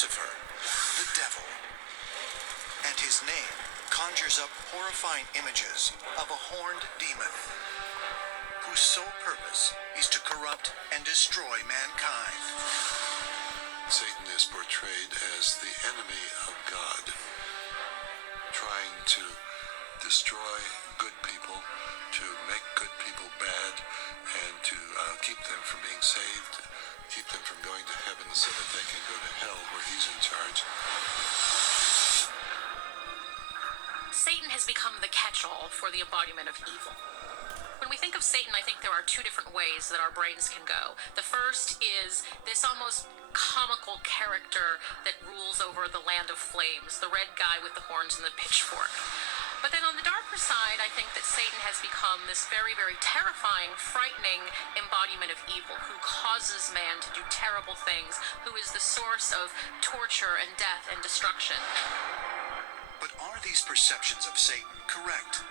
Lucifer, the devil. And his name conjures up horrifying images of a horned demon whose sole purpose is to corrupt and destroy mankind. Satan is portrayed as the enemy of God, trying to destroy good people, to make good people bad, and to keep them from being saved, keep them from going to heaven so that they can go to hell where he's in charge. Satan has become the catch-all for the embodiment of evil. When we think of Satan, I think there are two different ways that our brains can go. The first is this almost comical character that rules over the land of flames, the red guy with the horns and the pitchfork. But then on the darker side, I think that Satan has become this very, very terrifying, frightening embodiment of evil who causes man to do terrible things, who is the source of torture and death and destruction. But are these perceptions of Satan correct?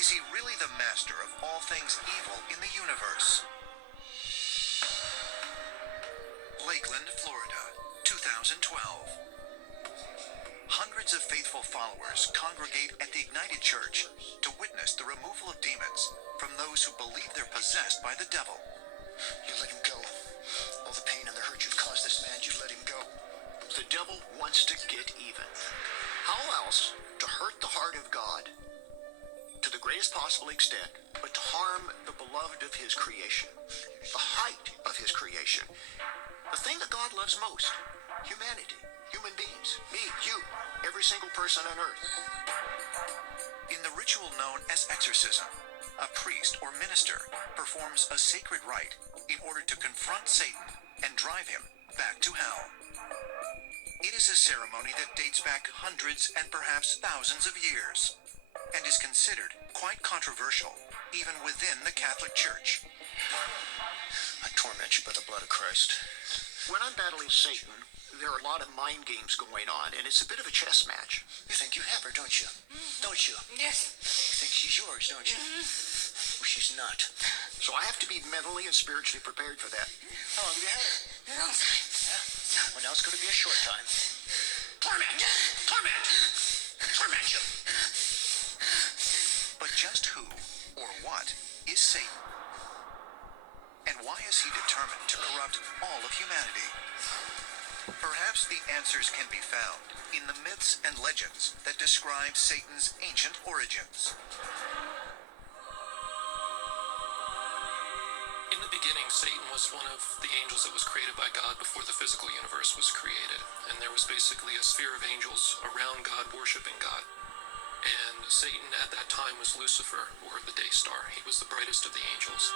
Is he really the master of all things evil in the universe? Lakeland, Florida, 2012. Hundreds of faithful followers congregate at the Ignited Church to witness the removal of demons from those who believe they're possessed by the devil. You let him go. All the pain and the hurt you've caused this man, you let him go. The devil wants to get even. How else to hurt the heart of God to the greatest possible extent, but to harm the beloved of his creation, the height of his creation, the thing that God loves most, humanity, human beings, me, you, every single person on earth. In the ritual known as exorcism, a priest or minister performs a sacred rite in order to confront Satan and drive him back to hell. It is a ceremony that dates back hundreds and perhaps thousands of years, and is considered quite controversial even within the Catholic Church. I torment you by the blood of Christ. When I'm battling Satan, there are a lot of mind games going on, and it's a bit of a chess match. You think you have her, don't you? Don't you? Yes. You think she's yours, don't you? Well, she's not. So I have to be mentally and spiritually prepared for that. How long have you had her? A long time. Yeah? Well, now it's going to be a short time. Torment! Torment! Torment you! But just who or what is Satan? And why is he determined to corrupt all of humanity? Perhaps the answers can be found in the myths and legends that describe Satan's ancient origins. In the beginning, Satan was one of the angels that was created by God before the physical universe was created. And there was basically a sphere of angels around God, worshiping God. And Satan at that time was Lucifer, or the day star. He was the brightest of the angels.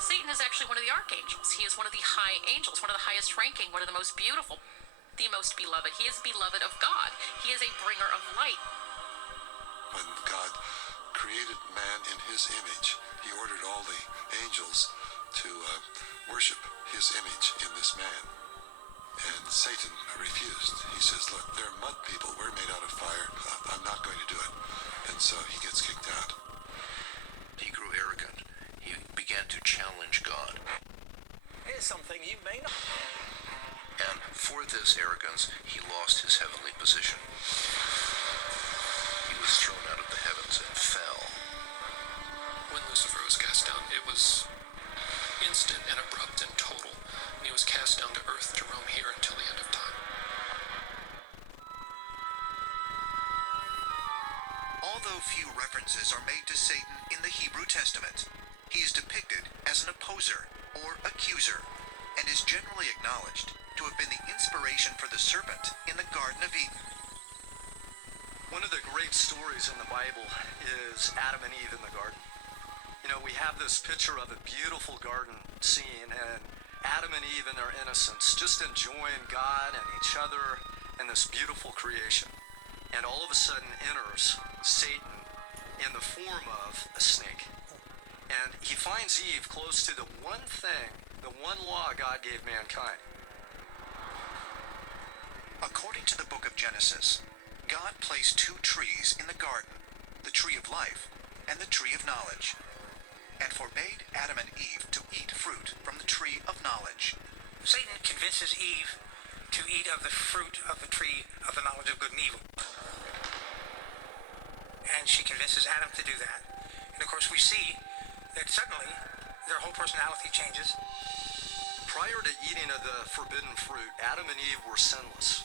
Satan is actually one of the archangels. He is one of the high angels, one of the highest ranking, one of the most beautiful, the most beloved. He is beloved of God. He is a bringer of light. When God created man in his image, he ordered all the angels to worship his image in this man. And Satan refused. He says, look, they're mud people. We're made out of fire. I'm not going to do it. And so he gets kicked out. He grew arrogant. He began to challenge God. Here's something you may not. And for this arrogance, he lost his heavenly position. He was thrown out of the heavens and fell. When Lucifer was cast down, it was instant and abrupt and total. And he was cast down to earth to roam here until the end of time. Although few references are made to Satan in the Hebrew Testament, he is depicted as an opposer or accuser, and is generally acknowledged to have been the inspiration for the serpent in the Garden of Eden. One of the great stories in the Bible is Adam and Eve in the garden. You know, we have this picture of a beautiful garden scene, and Adam and Eve in their innocence, just enjoying God and each other and this beautiful creation. And all of a sudden enters Satan in the form of a snake. And he finds Eve close to the one thing, the one law God gave mankind. According to the book of Genesis, God placed two trees in the garden, the tree of life and the tree of knowledge, and forbade Adam and Eve to eat fruit from the tree of knowledge. Satan convinces Eve to eat of the fruit of the tree of the knowledge of good and evil. And she convinces Adam to do that. And of course we see that suddenly their whole personality changes. Prior to eating of the forbidden fruit, Adam and Eve were sinless.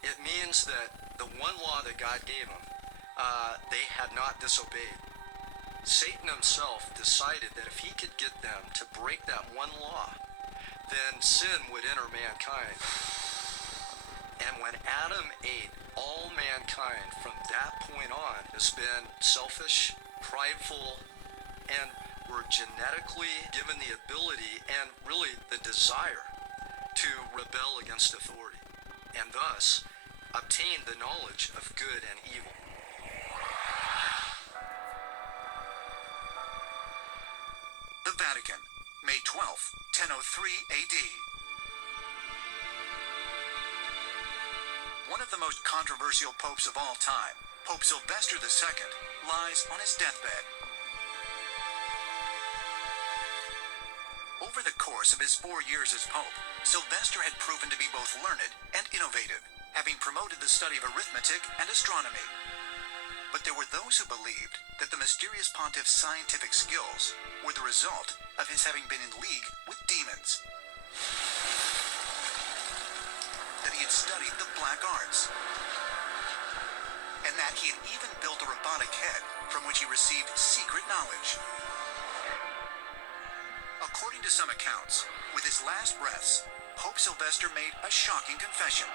It means that the one law that God gave them, they had not disobeyed. Satan himself decided that if he could get them to break that one law, then sin would enter mankind. And when Adam ate, all mankind from that point on has been selfish, prideful, and were genetically given the ability and really the desire to rebel against authority, and thus obtain the knowledge of good and evil. The Vatican, May 12th, 1003 AD. One of the most controversial popes of all time, Pope Sylvester II, lies on his deathbed. Over the course of his 4 years as pope, Sylvester had proven to be both learned and innovative, having promoted the study of arithmetic and astronomy. But there were those who believed that the mysterious pontiff's scientific skills were the result of his having been in league with demons. That he had studied the black arts, and that he had even built a robotic head from which he received secret knowledge. According to some accounts, with his last breaths, Pope Sylvester made a shocking confession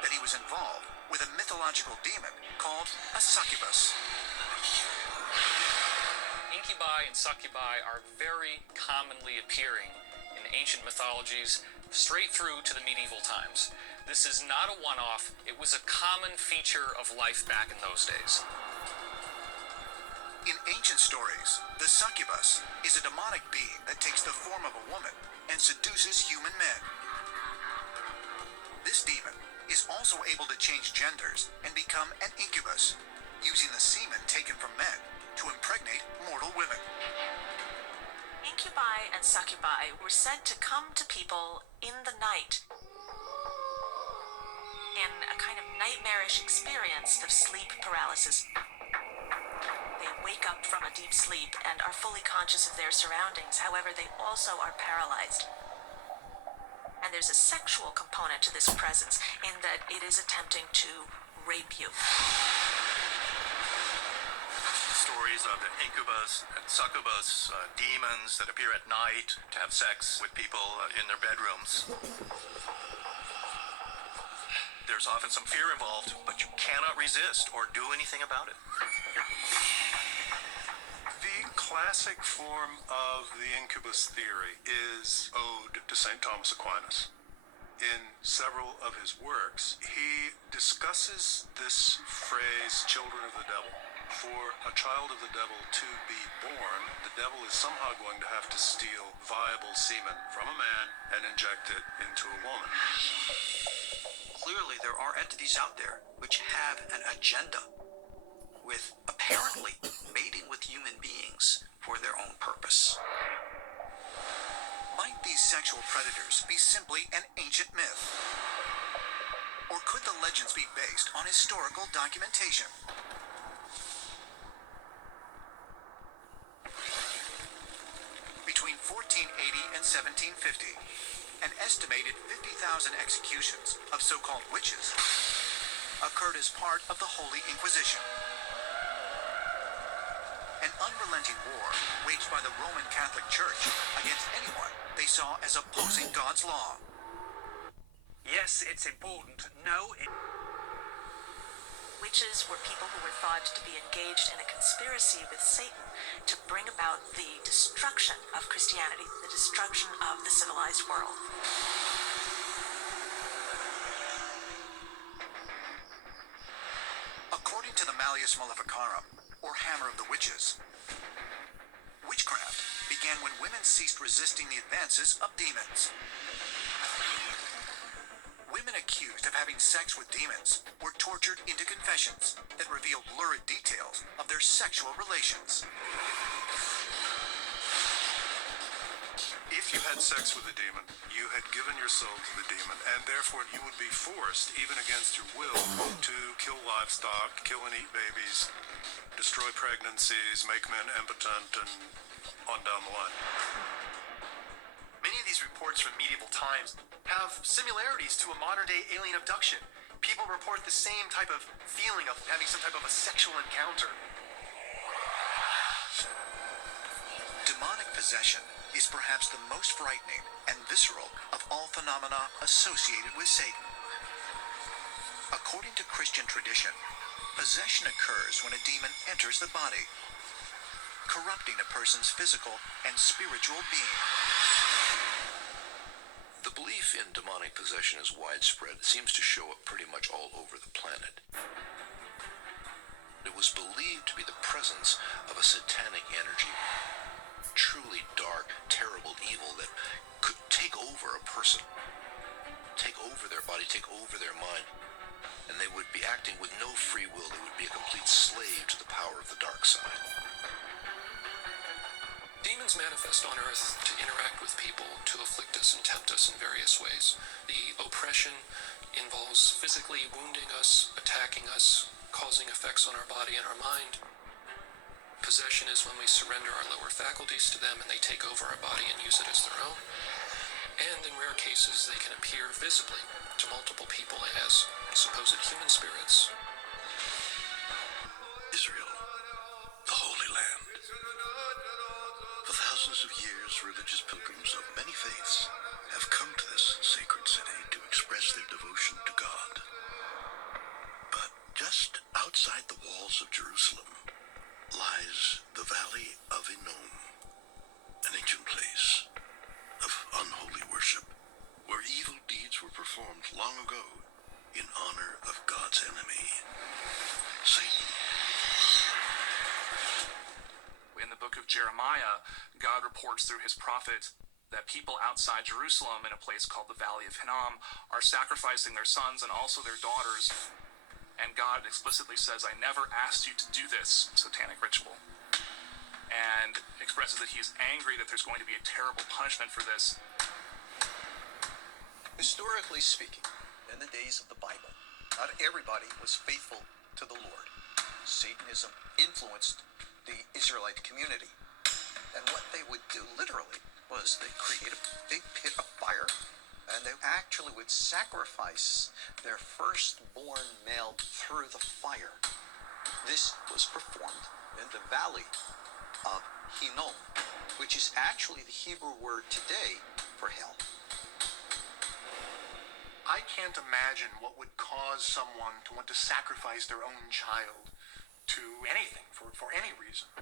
that he was involved with a mythological demon called a succubus. Incubi and succubi are very commonly appearing in ancient mythologies straight through to the medieval times. This is not a one-off. It was a common feature of life back in those days. In ancient stories, the succubus is a demonic being that takes the form of a woman and seduces human men. This demon is also able to change genders and become an incubus, using the semen taken from men to impregnate mortal women. Incubi and succubi were said to come to people in the night in a kind of nightmarish experience of sleep paralysis. They wake up from a deep sleep and are fully conscious of their surroundings. However, they also are paralyzed. And there's a sexual component to this presence in that it is attempting to rape you. Stories of the incubus and succubus, demons that appear at night to have sex with people in their bedrooms. There's often some fear involved, but you cannot resist or do anything about it. The classic form of the incubus theory is owed to St. Thomas Aquinas. In several of his works, he discusses this phrase, children of the devil. For a child of the devil to be born, the devil is somehow going to have to steal viable semen from a man and inject it into a woman. Clearly, there are entities out there which have an agenda with apparently mating with human beings for their own purpose. Might these sexual predators be simply an ancient myth? Or could the legends be based on historical documentation? Between 1480 and 1750, an estimated 50,000 executions of so-called witches occurred as part of the Holy Inquisition. An unrelenting war waged by the Roman Catholic Church against anyone they saw as opposing God's law. Yes, it's important. No, Witches were people who were thought to be engaged in a conspiracy with Satan to bring about the destruction of Christianity, the destruction of the civilized world. According to the Malleus Maleficarum, or Hammer of the Witches, witchcraft began when women ceased resisting the advances of demons. Women accused of having sex with demons were tortured into confessions that revealed lurid details of their sexual relations. If you had sex with a demon, you had given your soul to the demon, and therefore you would be forced, even against your will, to kill livestock, kill and eat babies, destroy pregnancies, make men impotent, and on down the line. Many of these reports from medieval times have similarities to a modern-day alien abduction. People report the same type of feeling of having some type of a sexual encounter. Demonic possession is perhaps the most frightening and visceral of all phenomena associated with Satan. According to Christian tradition, possession occurs when a demon enters the body, corrupting a person's physical and spiritual being. The belief in demonic possession is widespread. It seems to show up pretty much all over the planet. It was believed to be the presence of a satanic energy, truly dark, terrible evil that could take over a person, take over their body, take over their mind, and they would be acting with no free will. They would be a complete slave to the power of the dark side. Demons manifest on Earth to interact with people, to afflict us and tempt us in various ways. The oppression involves physically wounding us, attacking us, causing effects on our body and our mind. Possession is when we surrender our lower faculties to them and they take over our body and use it as their own. And in rare cases, they can appear visibly to multiple people as supposed human spirits. Israel, the Holy Land. For thousands of years, religious pilgrims of many faiths have come to this sacred city to express their devotion to God. But just outside the walls of Jerusalem lies the Valley of Hinnom, an ancient place of unholy worship, where evil deeds were performed long ago in honor of God's enemy, Satan. In the book of Jeremiah, God reports through his prophet that people outside Jerusalem in a place called the Valley of Hinnom are sacrificing their sons and also their daughters. And God explicitly says, I never asked you to do this satanic ritual. And expresses that he's angry that there's going to be a terrible punishment for this. Historically speaking, in the days of the Bible, not everybody was faithful to the Lord. Satanism influenced the Israelite community. And what they would do literally was they create a big pit of fire, and they actually would sacrifice their firstborn male through the fire. This was performed in the Valley of Hinnom, which is actually the Hebrew word today for hell. I can't imagine what would cause someone to want to sacrifice their own child to anything, for any reason.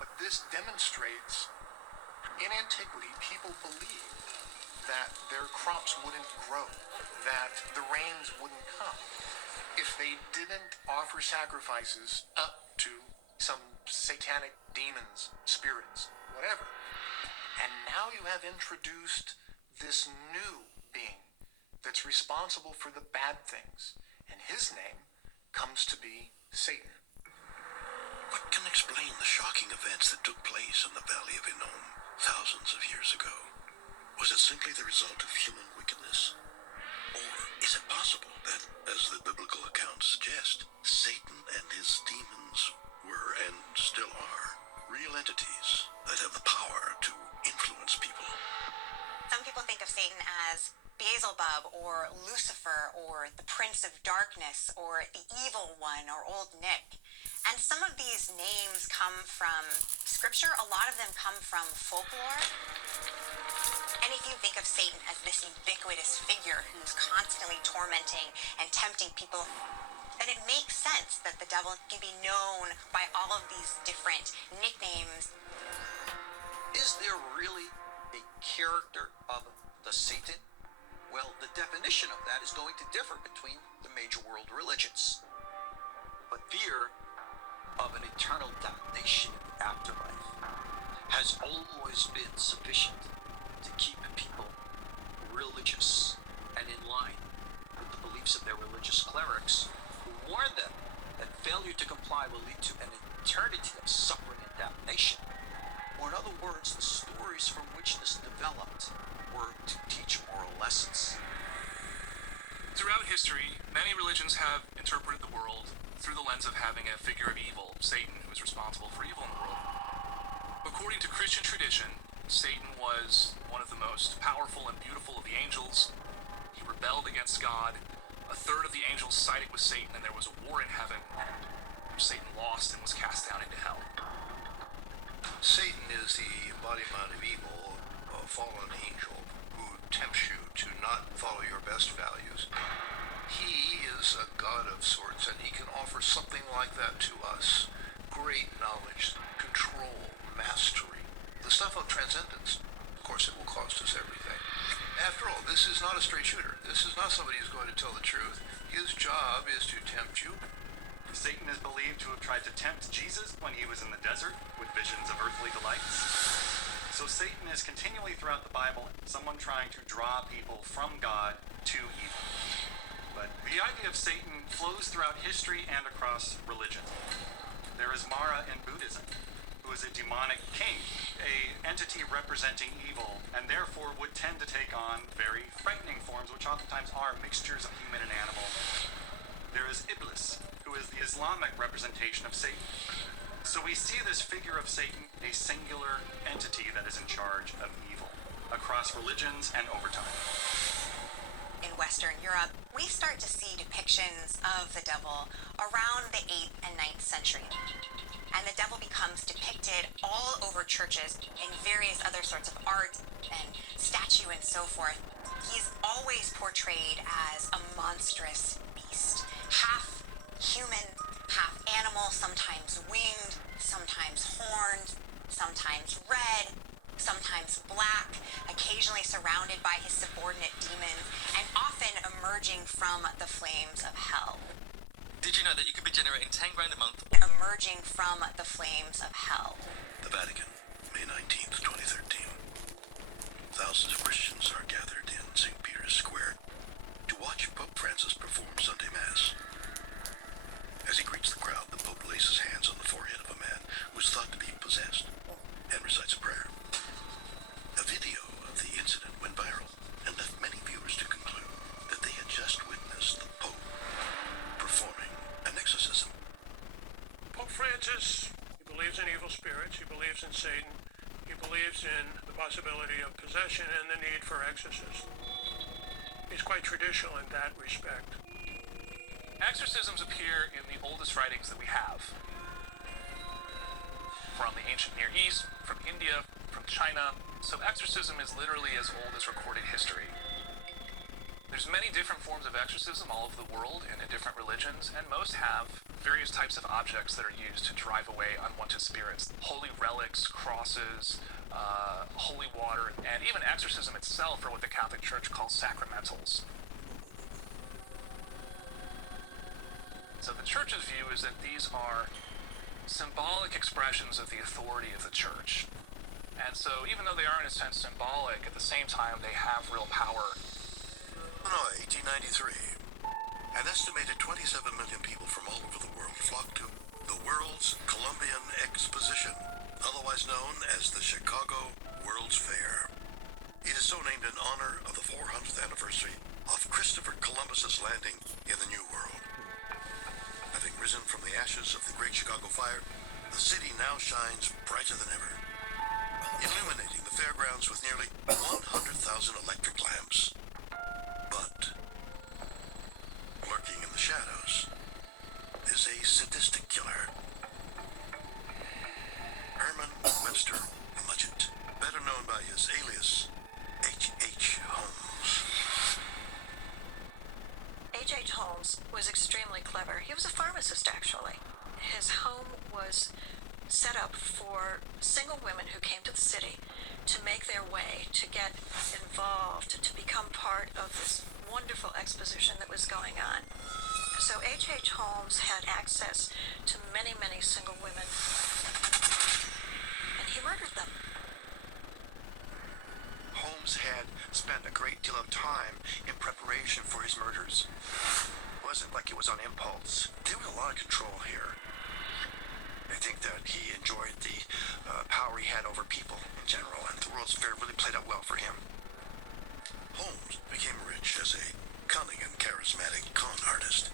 But this demonstrates, in antiquity, people believed that their crops wouldn't grow, that the rains wouldn't come, if they didn't offer sacrifices up to some satanic demons, spirits, whatever. And now you have introduced this new being that's responsible for the bad things, and his name comes to be Satan. What can explain the shocking events that took place in the Valley of Hinnom thousands of years ago? Was it simply the result of human wickedness? Or is it possible that, as the biblical accounts suggest, Satan and his demons were, and still are, real entities that have the power to influence people? Some people think of Satan as Beelzebub or Lucifer or the Prince of Darkness or the Evil One or Old Nick. And some of these names come from scripture. A lot of them come from folklore. And if you think of Satan as this ubiquitous figure who's constantly tormenting and tempting people, then it makes sense that the devil can be known by all of these different nicknames. Is there really a character of the Satan? Well, the definition of that is going to differ between the major world religions. But fear of an eternal damnation in the afterlife has always been sufficient to keep people religious and in line with the beliefs of their religious clerics, who warn them that failure to comply will lead to an eternity of suffering and damnation. or in other words, the stories from which this developed were to teach moral lessons. Throughout history, many religions have interpreted the world through the lens of having a figure of evil, Satan, who is responsible for evil in the world. According to Christian tradition, Satan was one of the most powerful and beautiful of the angels. He rebelled against God. A third of the angels sided with Satan, and there was a war in heaven. Satan lost and was cast down into hell. Satan is the embodiment of evil, a fallen angel who tempts you to not follow your best values. He is a god of sorts, and he can offer something like that to us. Great knowledge, control, mastery, the stuff of transcendence. Of course, it will cost us everything. After all, this is not a straight shooter. This is not somebody who's going to tell the truth. His job is to tempt you. Satan is believed to have tried to tempt Jesus when he was in the desert with visions of earthly delights. So Satan is continually throughout the Bible someone trying to draw people from God to evil. But the idea of Satan flows throughout history and across religion. There is Mara in Buddhism, who is a demonic king, an entity representing evil, and therefore would tend to take on very frightening forms, which oftentimes are mixtures of human and animal. There is Iblis, who is the Islamic representation of Satan. So we see this figure of Satan, a singular entity that is in charge of evil, across religions and over time. In Western Europe, we start to see depictions of the devil around the 8th and 9th century. And the devil becomes depicted all over churches in various other sorts of art and statue and so forth. He's always portrayed as a monstrous beast, half human, half animal, sometimes winged, sometimes horned, sometimes red, sometimes black, occasionally surrounded by his subordinate demons, and often emerging from the flames of hell. Did you know that you could be generating 10 grand a month? Emerging from the flames of hell. The Vatican, May 19th, 2013. Thousands of Christians are gathered in St. Peter's Square to watch Pope Francis perform Sunday Mass. As he greets the crowd, the Pope lays his hands on the forehead of a man who is thought to be possessed and recites a prayer. A video of the incident went viral and left many viewers to conclude that they had just witnessed the Pope performing an exorcism. Pope Francis, he believes in evil spirits, he believes in Satan, he believes in the possibility of possession and the need for exorcism. He's quite traditional in that respect. Exorcisms appear in the oldest writings that we have. From the ancient Near East, from India, from China. So exorcism is literally as old as recorded history. There's many different forms of exorcism all over the world and in different religions, and most have various types of objects that are used to drive away unwanted spirits. Holy relics, crosses, holy water, and even exorcism itself are what the Catholic Church calls sacramentals. So the Church's view is that these are symbolic expressions of the authority of the Church. And so even though they are in a sense symbolic, at the same time they have real power. Illinois, 1893. An estimated 27 million people from all over the world flocked to the World's Columbian Exposition, otherwise known as the Chicago World's Fair. It is so named in honor of the 400th anniversary of Christopher Columbus's landing in the New World. Having risen from the ashes of the Great Chicago Fire, the city now shines brighter than ever, illuminating the fairgrounds with nearly 100,000 electric lamps. But lurking in the shadows is a sadistic killer. Herman Webster Mudgett, better known by his alias H.H. Holmes. H.H. Holmes was extremely clever. He was a pharmacist, actually. His home was set up for single women who came to the city to make their way, to get involved, to become part of this wonderful exposition that was going on. So H.H. Holmes had access to many, many single women, and he murdered them. Holmes had spent a great deal of time in preparation for his murders. It wasn't like it was on impulse. There was a lot of control here. I think that he enjoyed the power he had over people in general, and the World's Fair really played out well for him. Holmes became rich as a cunning and charismatic con artist.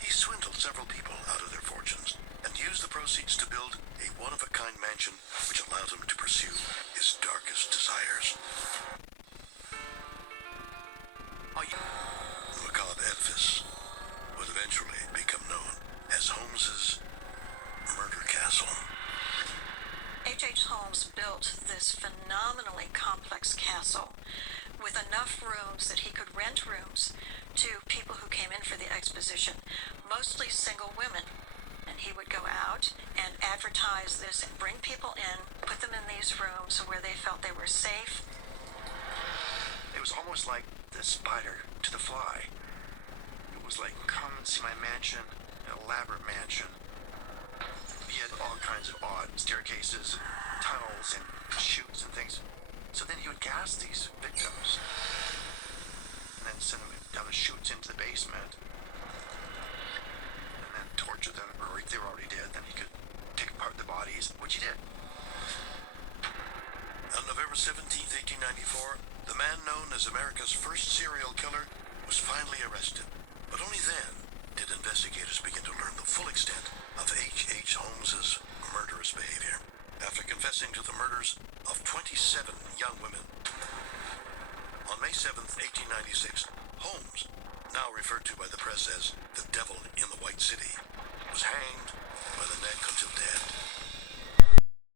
He swindled several people out of their fortunes and used the proceeds to build a one-of-a-kind mansion which allowed him to pursue his darkest desires. The macabre edifice would eventually become known as Holmes's Murder Castle. H.H. Holmes built this phenomenally complex castle with enough rooms that he could rent rooms to people who came in for the exposition, mostly single women. And he would go out and advertise this and bring people in, put them in these rooms where they felt they were safe. It was almost like the spider to the fly. It was like, come and see my mansion, an elaborate mansion. He had all kinds of odd staircases, tunnels, and chutes and things. So then he would gas these victims and then send them down the chutes into the basement and then torture them, or if they were already dead, then he could take apart the bodies, which he did. On November 17th, 1894, the man known as America's first serial killer was finally arrested. But only then did investigators begin to learn the full extent of H.H. Holmes's murderous behavior. After confessing to the murders of 27 young women, on May 7th, 1896, Holmes, now referred to by the press as the Devil in the White City, was hanged by the neck until dead.